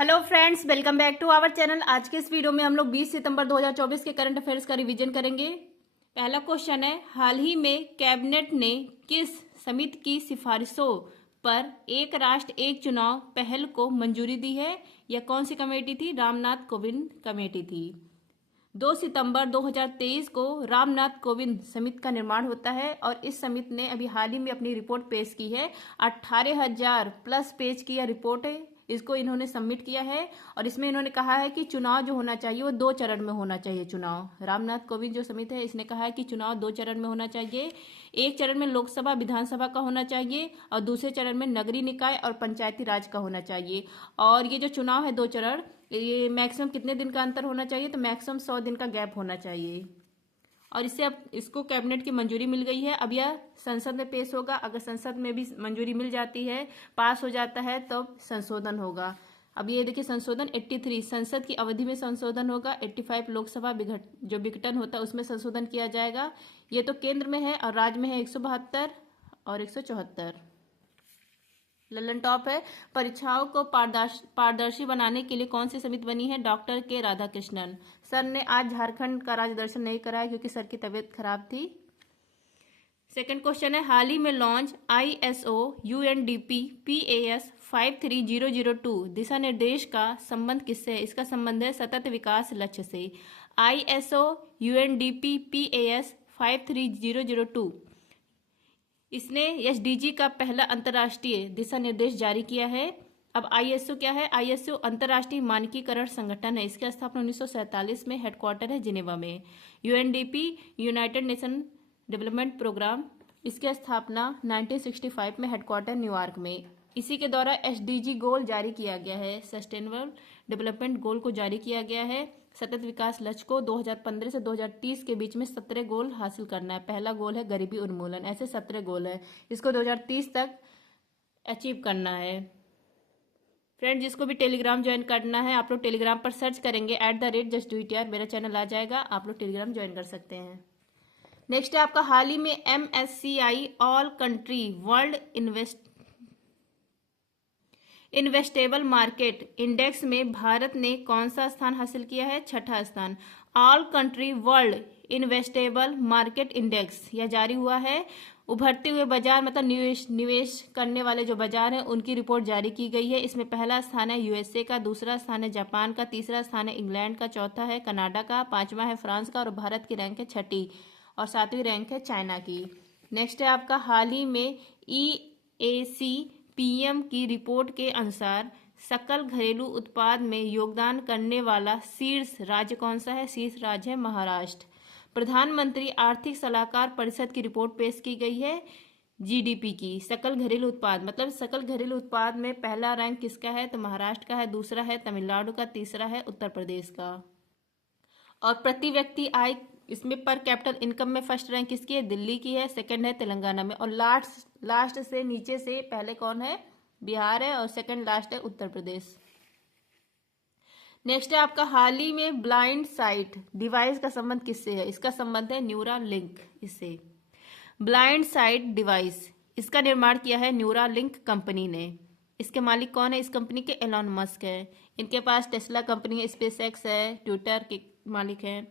Hello friends, welcome back to our channel. आज के इस वीडियो में हम लोग 20 सितंबर 2024 के करंट अफेयर्स का रिवीजन करेंगे। पहला क्वेश्चन है, हाल ही में कैबिनेट ने किस समिति की सिफारिशों पर एक राष्ट्र एक चुनाव पहल को मंजूरी दी है? यह कौन सी कमेटी थी? रामनाथ कोविंद कमेटी थी। 2 सितंबर 2023 को रामनाथ कोविंद समिति का निर्माण होता है और इस समिति ने अभी हाल ही में अपनी रिपोर्ट पेश की है। 18,000 प्लस पेज की यह रिपोर्ट है, इसको इन्होंने सबमिट किया है और इसमें इन्होंने कहा है कि चुनाव जो होना चाहिए वो 2 चरण में होना चाहिए। चुनाव रामनाथ कोविंद जो समिति है इसने कहा है कि चुनाव 2 चरण में होना चाहिए। एक चरण में लोकसभा विधानसभा का होना चाहिए और दूसरे चरण में नगरीय निकाय और पंचायती राज का होना चाहिए। और ये जो चुनाव है 2 चरण, ये मैक्सिमम कितने दिन का अंतर होना चाहिए? तो मैक्सिमम 100 दिन का गैप होना चाहिए। और इससे अब इसको कैबिनेट की मंजूरी मिल गई है। अब यह संसद में पेश होगा। अगर संसद में भी मंजूरी मिल जाती है, पास हो जाता है, तो संशोधन होगा। अब ये देखिए, संशोधन 83 संसद की अवधि में संशोधन होगा। 85 लोकसभा जो विघटन होता है उसमें संशोधन किया जाएगा। ये तो केंद्र में है और राज्य में है 172 और 174। ललन टॉप है, परीक्षाओं को पारदर्शी बनाने के लिए कौन सी समिति बनी है? डॉक्टर के राधाकृष्णन। सर ने आज झारखंड का राज्य दर्शन नहीं कराया क्योंकि सर की तबीयत खराब थी। सेकंड क्वेश्चन है, हाल ही में लॉन्च ISO UNDP PAS 53002 दिशा निर्देश का संबंध किससे है? इसका संबंध है सतत विकास लक्ष्य से। ISO UNDP PAS 53002 इसने SDG का पहला अंतर्राष्ट्रीय दिशा निर्देश जारी किया है। अब ISO क्या है? ISO अंतर्राष्ट्रीय मानकीकरण संगठन है। इसकी स्थापना 1947 में, हेडक्वार्टर है जिनेवा में। UNDP United Nation Development Programme, इसकी स्थापना 1965 में, हेडक्वार्टर न्यूयॉर्क में। इसी के द्वारा SDG गोल जारी किया गया है, सस्टेनेबल डेवलपमेंट गोल को जारी किया गया है। सतत विकास लक्ष्य को 2015 से 2030 के बीच में 17 गोल हासिल करना है। पहला गोल है गरीबी उन्मूलन, ऐसे 17 गोल है, इसको 2030 तक अचीव करना है। फ्रेंड, जिसको भी टेलीग्राम ज्वाइन करना है, आप लोग टेलीग्राम पर सर्च करेंगे @justdoityar, मेरा चैनल आ जाएगा, आप लोग टेलीग्राम ज्वाइन कर सकते हैं। नेक्स्ट है आपका, हाल ही में MSCI all country world investable market index में भारत ने कौन सा स्थान हासिल किया है? 6ठा स्थान। All country world investable market index यह जारी हुआ है। उभरते हुए बाजार मतलब निवेश करने वाले जो बाजार हैं उनकी रिपोर्ट जारी की गई है। इसमें पहला स्थान है USA का, दूसरा स्थान है जापान का, तीसरा स्थान है इंग्लैंड का, चौथा है कनाडा का, पांचवा है फ्रांस का और भारत की रैंक है 6ठी और 7वीं रैंक है चाइना की। नेक्स्ट है आपका, हाल ही में EAC PM की रिपोर्ट के अनुसार सकल घरेलू उत्पाद में योगदान करने वाला शीर्ष राज्य कौन सा है? शीर्ष राज्य है महाराष्ट्र। प्रधानमंत्री आर्थिक सलाहकार परिषद की रिपोर्ट पेश की गई है GDP की। सकल घरेलू उत्पाद मतलब सकल घरेलू उत्पाद में पहला रैंक किसका है? तो महाराष्ट्र का है, दूसरा है तमिलनाडु का, तीसरा है उत्तर प्रदेश का। और प्रति व्यक्ति आय, इसमें पर कैपिटल इनकम में फर्स्ट रैंक किसकी है? दिल्ली की है, सेकंड है तेलंगाना में और लास्ट से नीचे से पहले कौन है? बिहार है और सेकंड लास्ट है उत्तर प्रदेश। नेक्स्ट है आपका, हाल ही में ब्लाइंड साइट डिवाइस का संबंध किससे है? इसका संबंध है न्यूरालिंक इससे। ब्लाइंड साइट डिवाइस इसका निर्माण किया है न्यूरालिंक कंपनी ने। इसके मालिक कौन है? इस कंपनी के एलॉन मस्क है। इनके पास टेस्ला कंपनी है, SpaceX है, ट्विटर के मालिक हैं।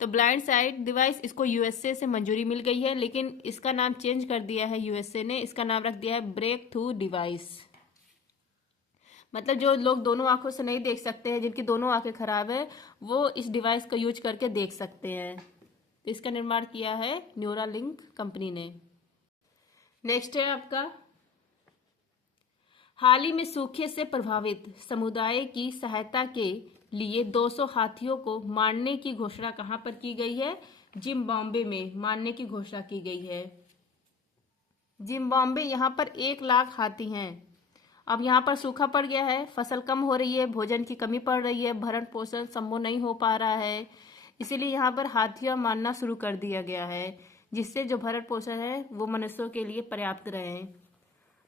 तो ब्लाइंड साइट डिवाइस इसको USA से मंजूरी मिल गई है, लेकिन इसका नाम चेंज कर दिया है USA ने। इसका नाम रख दिया है ब्रेक थ्रू डिवाइस। मतलब जो लोग दोनों आंखों से नहीं देख सकते हैं, जिनकी दोनों आंखें खराब है, वो इस डिवाइस को यूज करके देख सकते हैं। तो इसका निर्माण किया है न्यूरालिंक कंपनी ने। नेक्स्ट है आपका, हाल ही में सूखे से प्रभावित समुदाय की सहायता के लिए 200 हाथियों को मारने की घोषणा कहां पर की गई है? जिम्बाब्वे में मारने की घोषणा की गई है। जिम्बाब्वे, यहाँ पर 1 लाख हाथी हैं। अब यहाँ पर सूखा पड़ गया है, फसल कम हो रही है, भोजन की कमी पड़ रही है, भरण पोषण संभव नहीं हो पा रहा है, इसीलिए यहाँ पर हाथियां मारना शुरू कर दिया गया है, जिससे जो भरण पोषण है वो मनुष्यों के लिए पर्याप्त रहे।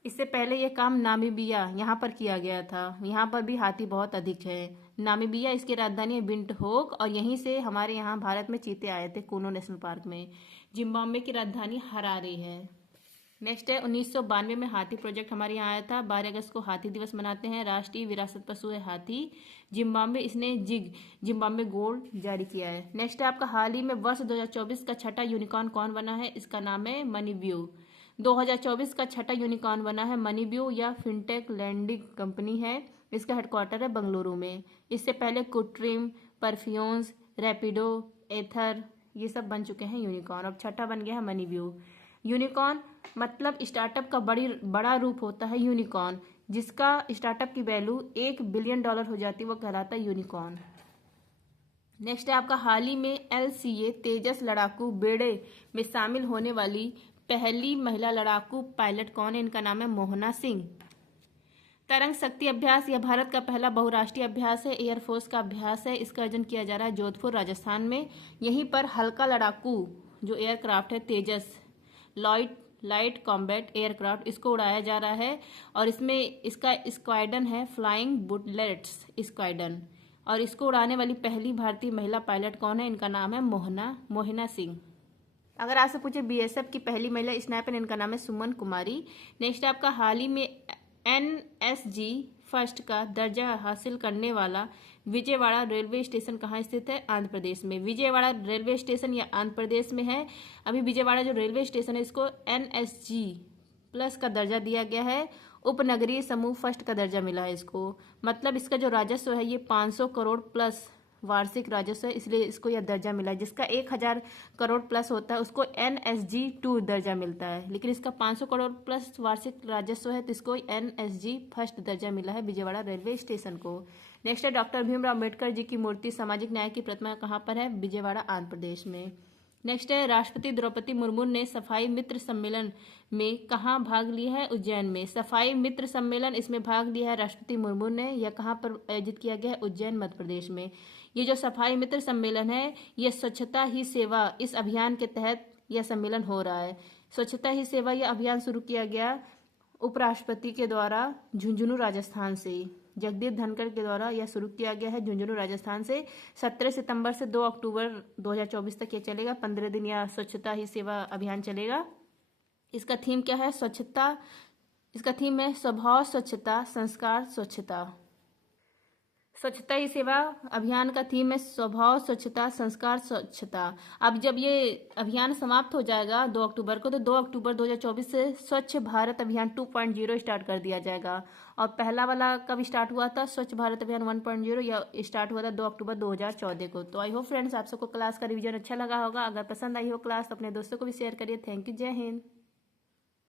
इससे पहले यह काम नामीबिया यहाँ पर किया गया था। यहाँ पर भी हाथी बहुत अधिक है। नामीबिया, इसकी राजधानी है विंडहोक और यहीं से हमारे यहाँ भारत में चीते आए थे कूनो नेशनल पार्क में। जिम्बाब्वे की राजधानी हरारे है। नेक्स्ट है 1992 में हाथी प्रोजेक्ट हमारे यहाँ आया था। 12 अगस्त को हाथी दिवस मनाते हैं। राष्ट्रीय विरासत पशु है हाथी। जिम्बाब्वे इसने जिम्बाब्वे गोल्ड जारी किया है। नेक्स्ट है आपका हाल ही में वर्ष 2024 का छठा यूनिकॉर्न कौन बना है? इसका नाम है मनीब्यू। 2024 का छठा यूनिकॉर्न बना है मनीब्यू, या फिनटेक लैंडिंग कंपनी है। इसका हेडक्वार्टर है बेंगलुरु में। इससे पहले कुट्रिम, परफ्यूम्स, रैपिडो, एथर ये सब बन चुके हैं यूनिकॉर्न। अब छठा बन गया है मनीब्यू। यूनिकॉर्न मतलब स्टार्टअप का बड़ा रूप होता है यूनिकॉर्न, जिसका स्टार्टअप की वैल्यू $1 बिलियन हो जाती है, वो कहलाता है यूनिकॉर्न। नेक्स्ट है आपका हाल ही में LCA तेजस लड़ाकू बेड़े में शामिल होने वाली पहली महिला लड़ाकू पायलट कौन है? इनका नाम है मोहना सिंह। तरंग शक्ति अभ्यास यह भारत का पहला बहुराष्ट्रीय अभ्यास है, एयरफोर्स का अभ्यास है। इसका आयोजन किया जा रहा है जोधपुर राजस्थान में। यहीं पर हल्का लड़ाकू जो एयरक्राफ्ट है तेजस लाइट कॉम्बैट एयरक्राफ्ट, इसको उड़ाया जा रहा है। और इसमें इसका स्क्वाड्रन है फ्लाइंग बुलेट्स स्क्वाड्रन, और इसको उड़ाने वाली पहली भारतीय महिला पायलट कौन है? इनका नाम है मोहिना सिंह। अगर आपसे पूछे BSF की पहली महिला स्नाइपर, इनका नाम है सुमन कुमारी। नेक्स्ट आपका हाल ही में NSG फर्स्ट का दर्जा हासिल करने वाला विजयवाड़ा रेलवे स्टेशन कहाँ स्थित है? आंध्र प्रदेश में। विजयवाड़ा रेलवे स्टेशन या आंध्र प्रदेश में है। अभी विजयवाड़ा जो रेलवे स्टेशन है इसको NSG प्लस का दर्जा दिया गया है। उपनगरीय समूह फर्स्ट का दर्जा मिला है इसको। मतलब इसका जो राजस्व है ये 500 करोड़ प्लस वार्षिक राजस्व है, इसलिए इसको यह दर्जा मिला है। जिसका 1000 करोड़ प्लस होता है उसको NSG2 दर्जा मिलता है, लेकिन इसका 500 करोड़ प्लस वार्षिक राजस्व है तो इसको NSG फर्स्ट दर्जा मिला है विजयवाड़ा रेलवे स्टेशन को। नेक्स्ट है डॉक्टर भीमराव अम्बेडकर जी की मूर्ति सामाजिक न्याय की प्रतिमा कहाँ पर है? विजयवाड़ा आंध्र प्रदेश में। नेक्स्ट है राष्ट्रपति द्रौपदी मुर्मू ने सफाई मित्र सम्मेलन में कहाँ भाग लिया है? उज्जैन में। सफाई मित्र सम्मेलन इसमें भाग लिया है राष्ट्रपति मुर्मू ने। यह कहाँ पर आयोजित किया गया है? उज्जैन मध्य प्रदेश में। ये जो सफाई मित्र सम्मेलन है यह स्वच्छता ही सेवा इस अभियान के तहत यह सम्मेलन हो रहा है। स्वच्छता ही सेवा यह अभियान शुरू किया गया उपराष्ट्रपति के द्वारा झुंझुनू राजस्थान से। जगदीप धनखड़ के द्वारा यह शुरू किया गया है झुंझुनू राजस्थान से। 17 सितंबर से 2 अक्टूबर 2024 तक ये चलेगा। 15 दिन यह स्वच्छता ही सेवा अभियान चलेगा। इसका थीम क्या है? स्वच्छता। इसका थीम है स्वभाव स्वच्छता, संस्कार स्वच्छता। स्वच्छता ही सेवा अभियान का थीम है स्वभाव स्वच्छता, संस्कार स्वच्छता। अब जब ये अभियान समाप्त हो जाएगा 2 अक्टूबर को, तो 2 अक्टूबर 2024 से स्वच्छ भारत अभियान 2.0 स्टार्ट कर दिया जाएगा। और पहला वाला कब स्टार्ट हुआ था? स्वच्छ भारत अभियान 1.0 या स्टार्ट हुआ था 2 अक्टूबर 2014 को। तो आई होप फ्रेंड्स आप सबको क्लास का रिवीजन अच्छा लगा होगा। अगर पसंद आई हो क्लास तो अपने दोस्तों को भी शेयर करिए। Thank you. जय हिंद।